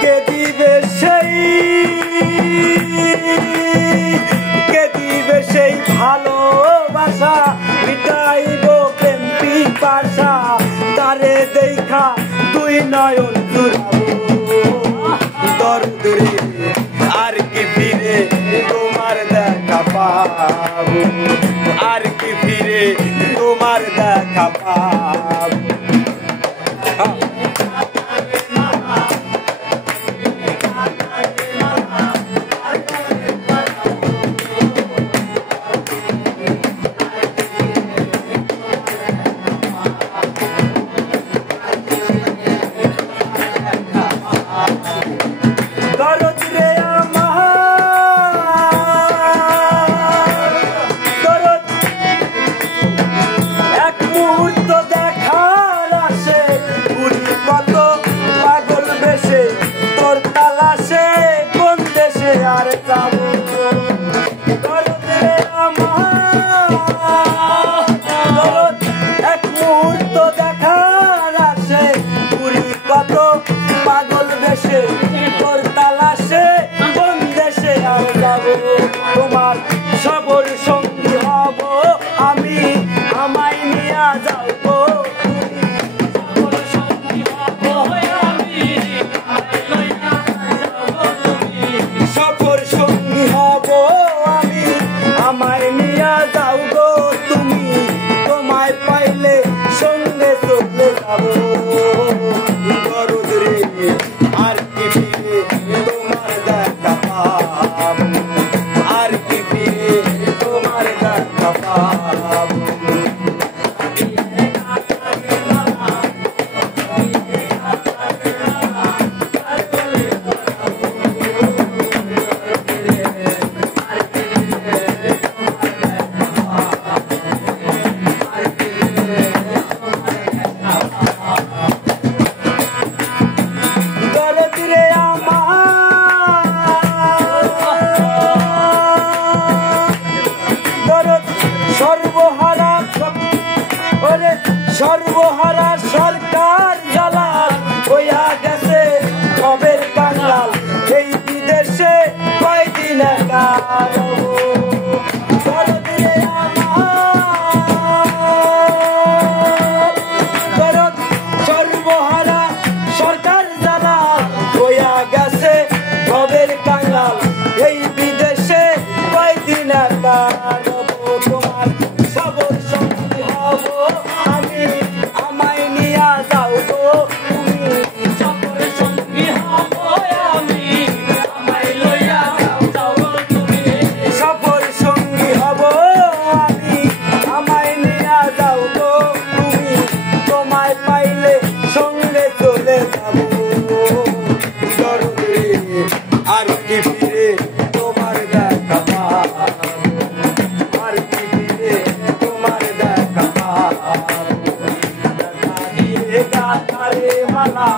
কে দিবে সেই ভালোবাসা মিটাইব প্রেম পিপাসা তারে দেখা তুই নয়ন জুড়াবো দরদুরে আর কি ফিরে তোমার দেখা পাবো আর কি ফিরে তোমার দেখা পাবো এক মুহূর্ত দেখার আসে পুরী কত পাগল বেশে তোর তালাশে কোন দেশে আর যাবো তোমার সবর সঙ্গী হব আমি আমায় নিয়ে যাবো সফর সঙ্গী হব আমি আমায় নিয়ে যাও গো তুমি তোমায় পাইলে সঙ্গে চলে যাবো দরদরে আর কি ফিরে তোমার দেখা পাবো আর কি ফিরে তোমার দেখা পাবো সর্বহারা সরকার জ্বালা হইয়া গেছে কবের কাঙ্গাল এই বিদেশে কয়দিন সর্বহারা সরকার জ্বালা হইয়া গেছে কবের কাঙ্গাল এই বিদেশে কয়দিন তোমার সবর সঙ্গী হব আমি আমায় নিয়ে যাও গো তুমি সফর সঙ্গী হব আমি আমায় লইয়া যাও তুমি সফর সঙ্গী হব আমি আমায় নিয়ে যাও গো তুমি তোমায় পাইলে সঙ্গে চলে যাবো দরদরে আর কি ফিরে তোমার দেখা পাবো আর কি ফিরে তোমার দেখা পাবো দেখা দিয়ে গাথারে মালা